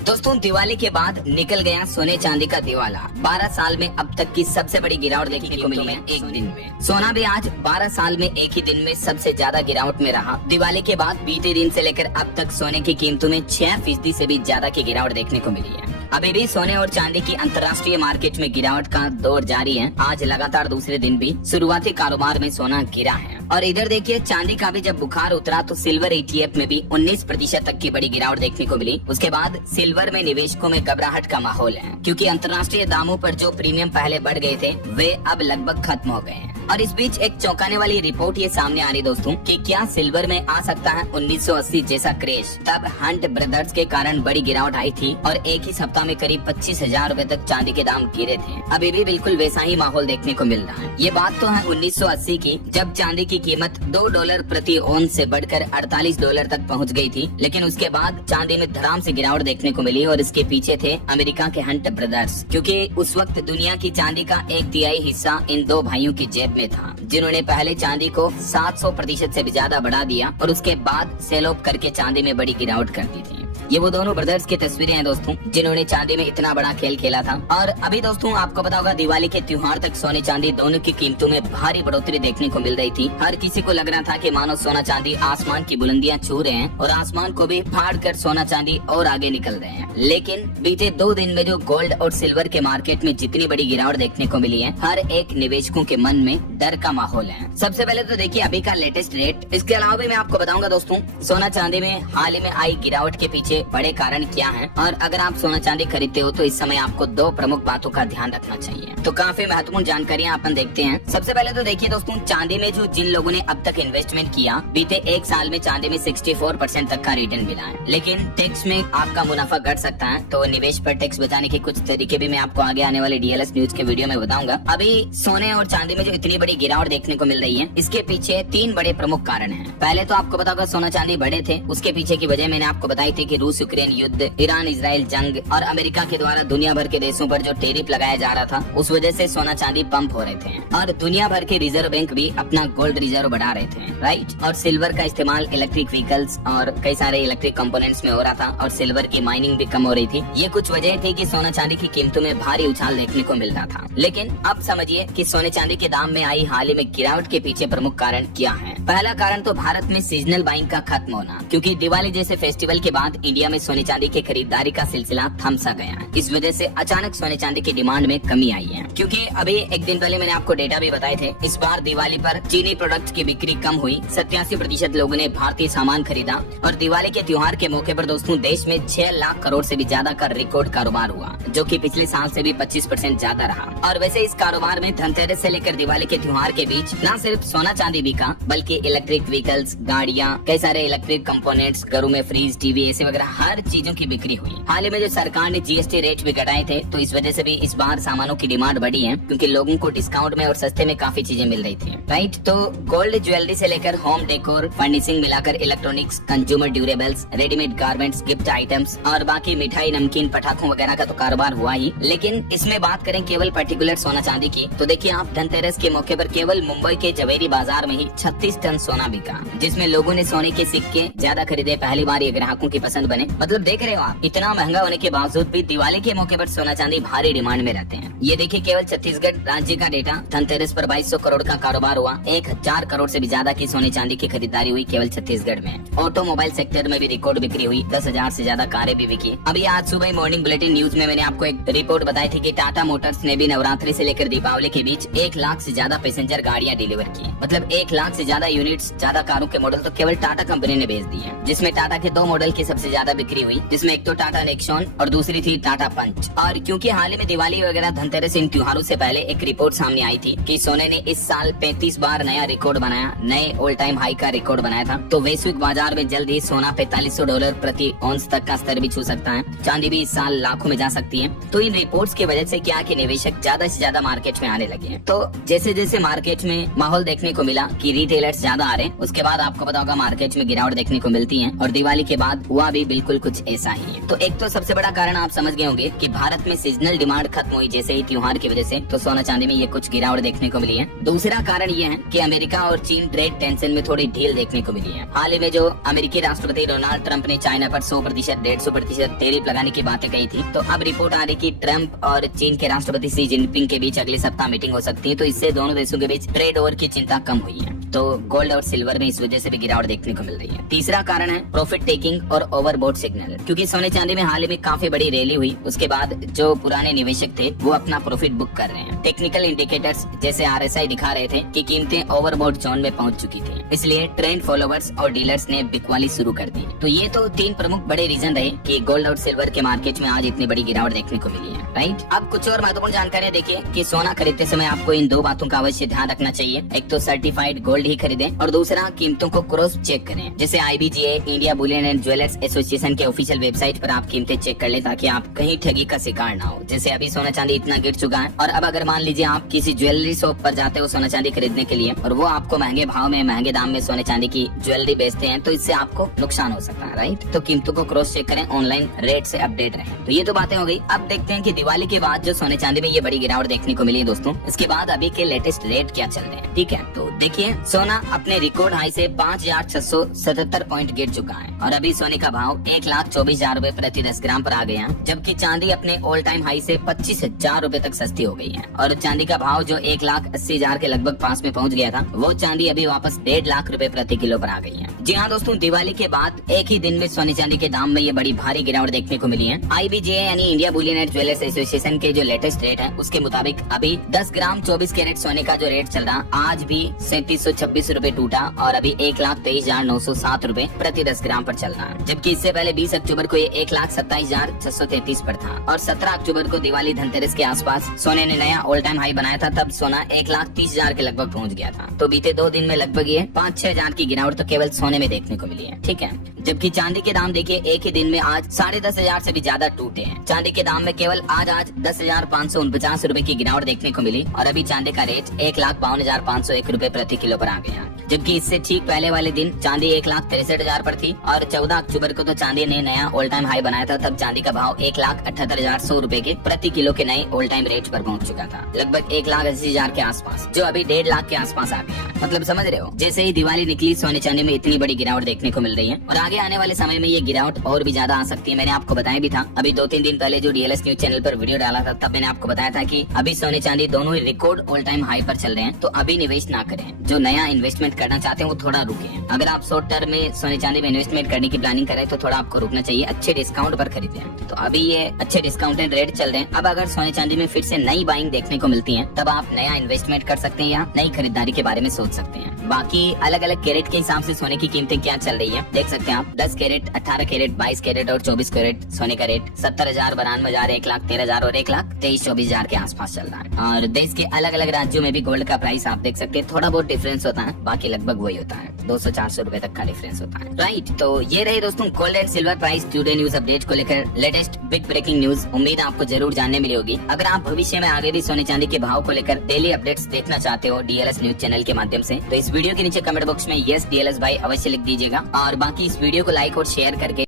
दोस्तों दिवाली के बाद निकल गया सोने चांदी का दिवाला। 12 साल में अब तक की सबसे बड़ी गिरावट देखने को मिली है एक दिन में। सोना भी आज 12 साल में एक ही दिन में सबसे ज्यादा गिरावट में रहा। दिवाली के बाद बीते दिन से लेकर अब तक सोने की कीमतों में 6% से भी ज्यादा की गिरावट देखने को मिली है। अभी भी सोने और चांदी की अंतर्राष्ट्रीय मार्केट में गिरावट का दौर जारी है। आज लगातार दूसरे दिन भी शुरुआती कारोबार में सोना गिरा है। और इधर देखिए चांदी का भी जब बुखार उतरा तो सिल्वर ETF में भी 19% तक की बड़ी गिरावट देखने को मिली। उसके बाद सिल्वर में निवेशकों में घबराहट का माहौल है, क्योंकि अंतर्राष्ट्रीय दामों पर जो प्रीमियम पहले बढ़ गए थे वे अब लगभग खत्म हो गए हैं। और इस बीच एक चौंकाने वाली रिपोर्ट ये सामने आ रही दोस्तों कि क्या सिल्वर में आ सकता है 1980 जैसा क्रेश। तब हंट ब्रदर्स के कारण बड़ी गिरावट आई थी और एक ही सप्ताह में करीब 25,000 रूपए तक चांदी के दाम गिरे थे। अभी भी बिल्कुल वैसा ही माहौल देखने को मिल रहा है। ये बात तो है 1980 की, जब चांदी की कीमत $2 प्रति औंस से बढ़कर $48 तक पहुंच गई थी। लेकिन उसके बाद चांदी में धड़ाम से गिरावट देखने को मिली और इसके पीछे थे अमेरिका के हंट ब्रदर्स, क्योंकि उस वक्त दुनिया की चांदी का 1/3 हिस्सा इन दो भाइयों की जेब में था, जिन्होंने पहले चांदी को 700% से भी ज्यादा बढ़ा दिया और उसके बाद सेल ऑफ करके चांदी में बड़ी गिरावट कर दी थी। ये वो दोनों ब्रदर्स की तस्वीरें हैं दोस्तों, जिन्होंने चांदी में इतना बड़ा खेल खेला था। और अभी दोस्तों आपको पता होगा दिवाली के त्योहार तक सोने चांदी दोनों की कीमतों में भारी बढ़ोतरी देखने को मिल रही थी। हर किसी को लग रहा था कि मानो सोना चांदी आसमान की बुलंदियां छू रहे हैं और आसमान को भी फाड़ कर सोना चांदी और आगे निकल रहे हैं। लेकिन बीते 2 दिन में जो गोल्ड और सिल्वर के मार्केट में जितनी बड़ी गिरावट देखने को मिली है, हर एक निवेशकों के मन में डर का माहौल है। सबसे पहले तो देखिए अभी का लेटेस्ट रेट। इसके अलावा भी मैं आपको बताऊंगा दोस्तों सोना चांदी में हाल ही में आई गिरावट के पीछे बड़े कारण क्या हैं, और अगर आप सोना चांदी खरीदते हो तो इस समय आपको 2 प्रमुख बातों का ध्यान रखना चाहिए। तो काफी महत्वपूर्ण जानकारियां अपन देखते हैं। सबसे पहले तो देखिए दोस्तों चांदी में जो जिन लोगों ने अब तक इन्वेस्टमेंट किया, बीते 1 साल में चांदी में 64% तक का रिटर्न मिला है। लेकिन टैक्स में आपका मुनाफा घट सकता है, तो निवेश पर टैक्स बचाने के कुछ तरीके भी मैं आपको आगे आने वाले DLS न्यूज के वीडियो में बताऊंगा। अभी सोने और चांदी में जो इतनी बड़ी गिरावट देखने को मिल रही है, इसके पीछे 3 बड़े प्रमुख कारण हैं। पहले तो आपको पता होगा सोना चांदी बढ़े थे, उसके पीछे की वजह मैंने आपको बताई थी कि रूस यूक्रेन युद्ध, ईरान इजराइल जंग और अमेरिका के द्वारा दुनिया भर के देशों पर जो टैरिफ लगाया जा रहा था, उस वजह से सोना चांदी पंप हो रहे थे। और दुनिया भर के रिजर्व बैंक भी अपना गोल्ड रिजर्व बढ़ा रहे थे, राइट। और सिल्वर का इस्तेमाल इलेक्ट्रिक व्हीकल्स और कई सारे इलेक्ट्रिक कंपोनेंट्स में हो रहा था और सिल्वर की माइनिंग भी कम हो रही थी। ये कुछ वजह थी कि सोना चांदी की कीमतों में भारी उछाल देखने को मिल रहा था। लेकिन अब समझिए कि सोने चांदी के दाम में आई हाल ही में गिरावट के पीछे प्रमुख कारण क्या है। पहला कारण तो भारत में सीजनल बाइंग का खत्म होना, क्योंकि दिवाली जैसे फेस्टिवल के बाद इंडिया में सोने चांदी की खरीदारी का सिलसिला थम सा गया है। इस वजह से अचानक सोने चांदी की डिमांड में कमी आई है, क्योंकि अभी एक दिन पहले मैंने आपको डेटा भी बताए थे। इस बार दिवाली पर चीनी प्रोडक्ट्स की बिक्री कम हुई, 87% लोगों ने भारतीय सामान खरीदा। और दिवाली के त्योहार के मौके पर दोस्तों देश में 6 लाख करोड़ से भी ज्यादा का रिकॉर्ड कारोबार हुआ, जो कि पिछले साल से भी 25% ज्यादा रहा। और वैसे इस कारोबार में धनतेरस से लेकर दिवाली के त्योहार के बीच न सिर्फ सोना चांदी बिका, बल्कि इलेक्ट्रिक व्हीकल्स, गाड़ियाँ, कई सारे इलेक्ट्रिक कंपोनेंट्स, घरों में फ्रिज, टीवी, एसी वगैरह हर चीजों की बिक्री हुई। हाल ही में जो सरकार ने GST रेट भी घटाए थे, तो इस वजह से भी इस बार सामानों की डिमांड बढ़ी है, क्योंकि लोगों को डिस्काउंट में और सस्ते में काफी चीजें मिल रही थी, राइट। तो गोल्ड ज्वेलरी से लेकर होम डेकोर, फर्निशिंग मिलाकर electronics, consumer durables, readymade garments, gift items और बाकी मिठाई, नमकीन, पटाखों वगैरह का तो कारोबार हुआ ही। लेकिन इसमें बात करें केवल पर्टिकुलर सोना चांदी की, तो देखिए आप धनतेरस के मौके पर केवल मुंबई के जवेरी बाजार में ही 36 टन सोना बिका, जिसमें लोगों ने सोने के सिक्के ज्यादा खरीदे। पहली बार ये ग्राहकों की पसंद बने। मतलब देख रहे हो आप, इतना महंगा होने के बावजूद भी दिवाली के मौके पर सोना चांदी भारी डिमांड में रहते हैं। ये देखिए केवल छत्तीसगढ़ राज्य का डेटा, धनतेरस पर 2200 करोड़ का कारोबार हुआ। 1000 करोड़ से भी ज्यादा की सोने चांदी की खरीदारी हुई केवल छत्तीसगढ़ में। ऑटोमोबाइल सेक्टर में भी रिकॉर्ड बिक्री हुई, 10,000 से ज्यादा कारें भी बिकी। अभी आज सुबह मॉर्निंग बुलेटिन न्यूज में मैंने आपको एक रिपोर्ट बताई थी कि टाटा मोटर्स ने भी नवरात्रि से लेकर दीपावली के बीच 1 लाख से ज्यादा पैसेंजर गाड़ियां डिलीवर की। मतलब 1 लाख से ज्यादा यूनिट्स, ज्यादा कारों के मॉडल तो केवल टाटा कंपनी ने भेज दिए, जिसमें टाटा के 2 मॉडल की सबसे ज्यादा बिक्री हुई, जिसमें एक तो टाटा नेक्सॉन और दूसरी थी टाटा पंच। और क्योंकि हाल ही में दिवाली वगैरह, धनतेरस, इन त्योहारों से पहले एक रिपोर्ट सामने आई थी कि सोने ने इस साल 35 बार नया रिकॉर्ड बनाया, नए ऑल टाइम हाई का रिकॉर्ड बनाया था। तो वैश्विक बाजार में जल्द ही सोना $4500 प्रति औंस तक का स्तर भी छू सकता है। चांदी भी इस साल लाखों में जा सकती है। तो इन रिपोर्ट्स की वजह से क्या कि निवेशक ज्यादा से ज्यादा मार्केट में आने लगे हैं। तो जैसे जैसे मार्केट में माहौल देखने को मिला कि रिटेलर्स ज्यादा आ रहे हैं, उसके बाद आपको पता होगा मार्केट में गिरावट देखने को मिलती है। और दिवाली के बाद हुआ भी बिल्कुल कुछ ऐसा ही है। तो एक तो सबसे बड़ा कारण आप समझ गए होंगे कि भारत में सीजनल डिमांड खत्म हुई जैसे ही त्योहार की वजह से, तो सोना चांदी में ये कुछ गिरावट देखने को मिली है। दूसरा कारण ये है कि अमेरिका और चीन ट्रेड टेंशन में थोड़ी ढील देखने को मिली है। हाल ही में जो अमेरिकी राष्ट्रपति डोनाल्ड ट्रंप ने चाइना पर 100%, 150% टैरिफ लगाने की बातें कही थी, तो अब रिपोर्ट आ रही कि ट्रंप और चीन के राष्ट्रपति शी जिनपिंग के बीच अगले सप्ताह मीटिंग हो सकती है, तो इससे दोनों देशों के बीच ट्रेड वॉर की चिंता कम हुई है। तो गोल्ड और सिल्वर में इस वजह से भी गिरावट देखने को मिल रही है। तीसरा कारण है प्रॉफिट टेकिंग और ओवरबोट सिग्नल, क्योंकि सोने चांदी में हाल ही में काफी बड़ी रैली हुई, उसके बाद जो पुराने निवेशक थे वो अपना प्रॉफिट बुक कर रहे हैं। टेक्निकल इंडिकेटर्स जैसे RSI दिखा रहे थे कि कीमतें ओवरबोट जोन में पहुंच चुकी थी, इसलिए ट्रेंड फॉलोवर्स और डीलर्स ने बिकवाली शुरू कर दी। तो ये तो 3 प्रमुख बड़े रीजन रहे कि गोल्ड और सिल्वर के मार्केट में आज इतनी बड़ी गिरावट देखने को मिली है, राइट। अब कुछ और महत्वपूर्ण जानकारियां देखिए कि सोना खरीदते समय आपको इन 2 बातों का अवश्य ध्यान रखना चाहिए। एक तो सर्टिफाइड गोल्ड ही खरीदें और दूसरा कीमतों को क्रॉस चेक करें। जैसे IBGA India Boolean and jewellers association के ऑफिशियल वेबसाइट पर आप कीमतें चेक कर ले, ताकि आप कहीं ठगी का शिकार ना हो। जैसे अभी सोना चांदी इतना गिर चुका है, और अब अगर मान लीजिए आप किसी ज्वेलरी शॉप पर जाते हो सोना चांदी खरीदने के लिए, और वो आपको महंगे भाव में महंगे दाम में सोने चांदी की ज्वेलरी बेचते हैं, तो इससे आपको नुकसान हो सकता है, राइट। तो कीमतों को क्रॉस चेक करें, ऑनलाइन रेट से अपडेट रहें। तो ये तो बातें हो गई। अब देखते हैं कि दिवाली के बाद जो सोने चांदी में ये बड़ी गिरावट देखने को मिली है दोस्तों, इसके बाद अभी के लेटेस्ट रेट क्या चल रहे हैं, ठीक है। तो देखिए सोना अपने रिकॉर्ड हाई से 5,677 पॉइंट गिर चुका है, और अभी सोने का भाव 1,24,000 रूपए प्रति 10 ग्राम पर आ गया है, जबकि चांदी अपने ऑल टाइम हाई से 25,000 रूपए तक सस्ती हो गई है। और चांदी का भाव जो 1,80,000 के लगभग पास में पहुंच गया था, वो चांदी अभी वापस 1.5 लाख रूपए प्रति किलो पर आ गई है। जी हाँ दोस्तों, दिवाली के बाद एक ही दिन में सोने चांदी के दाम में ये बड़ी भारी गिरावट देखने को मिली है। IBGA यानी India Boolean and jewellers association के जो लेटेस्ट रेट है, उसके मुताबिक अभी 10 ग्राम 24 कैरेट सोने का जो रेट चल रहा, आज भी 3726 रूपए टूटा, और अभी 1,23,907 रूपए प्रति 10 ग्राम पर चल रहा है। जबकि इससे पहले 20 अक्टूबर को ये 1,27,633 पर था, और 17 अक्टूबर को दिवाली धनतेरस के आसपास सोने ने नया ऑल टाइम हाई बनाया था, तब सोना 1,30,000 के लगभग पहुंच गया था। तो बीते 2 दिन में लगभग ये 5-6 हजार की गिरावट तो केवल सोने में देखने को मिली है, ठीक है। जबकि चांदी के दाम देखिए एक ही दिन में आज 10,500 से भी ज्यादा टूटे हैं। चांदी के दाम में केवल आज 10,549 रूपए की गिरावट देखने को मिली, और अभी चांदी का रेट 1,52,501 रूपए प्रति किलो पर आ गया। जबकि इससे ठीक पहले वाले दिन चांदी 1,63,000 पर थी, और 14 अक्टूबर को तो चांदी ने नया ऑल टाइम हाई बनाया था, तब चांदी का भाव 1,78,100 रूपए के प्रति किलो के नए ऑल टाइम रेट पर पहुंच चुका था, लगभग 1,80,000 के आसपास, जो अभी 1.5 लाख के आसपास आ गया। मतलब समझ रहे हो, जैसे ही दिवाली निकली सोने चांदी में इतनी बड़ी गिरावट देखने को मिल रही है, और आगे आने वाले समय में ये गिरावट और भी ज्यादा आ सकती है। मैंने आपको बताया भी था, अभी 2-3 दिन पहले जो DLS न्यूज चैनल पर वीडियो डाला था, तब मैंने आपको बताया था कि अभी सोने चांदी दोनों ही रिकॉर्ड ऑल टाइम हाई पर चल रहे हैं, तो अभी निवेश ना करें। जो नया इन्वेस्टमेंट करना चाहते हैं वो थोड़ा रुके। अगर आप शॉर्ट टर्म में सोने चांदी में इन्वेस्टमेंट करने की प्लानिंग करें, तो थोड़ा आपको रुकना चाहिए, अच्छे डिस्काउंट पर खरीदें। तो अभी ये अच्छे डिस्काउंटेड रेट चल रहे हैं। अब अगर सोने चांदी में फिर से नई बाइंग देखने को मिलती है, तब आप नया इन्वेस्टमेंट कर सकते हैं या नई खरीदारी के बारे में सोच सकते हैं। बाकी अलग अलग कैरेट के हिसाब से सोने की कीमतें क्या चल रही है देख सकते हैं आप। 10 कैरेट, 18 कैरेट, 22 कैरेट और 24 कैरेट सोने का रेट 70,000, 92,000, 1,13,000 और 1,23,24,000 के आसपास चल रहा है। और देश के अलग अलग राज्यों में भी गोल्ड का प्राइस आप देख सकते हैं, थोड़ा बहुत डिफरेंस होता है, बाकी लगभग वही होता है, 200-400 रूपए तक का डिफरेंस होता है, राइट। तो ये रहे दोस्तों gold and silver price today news update को लेकर लेटेस्ट बिग ब्रेकिंग न्यूज। उम्मीद आपको जरूर जानने मिली होगी। अगर आप भविष्य में आगे भी सोने चांदी के भाव को लेकर डेली अपडेट्स देखना चाहते हो DLS न्यूज चैनल के माध्यम से, तो इस वीडियो के नीचे कमेंट बॉक्स में यस DLS भाई अवश्य लिख दीजिएगा, और बाकी इस वीडियो को लाइक और शेयर करके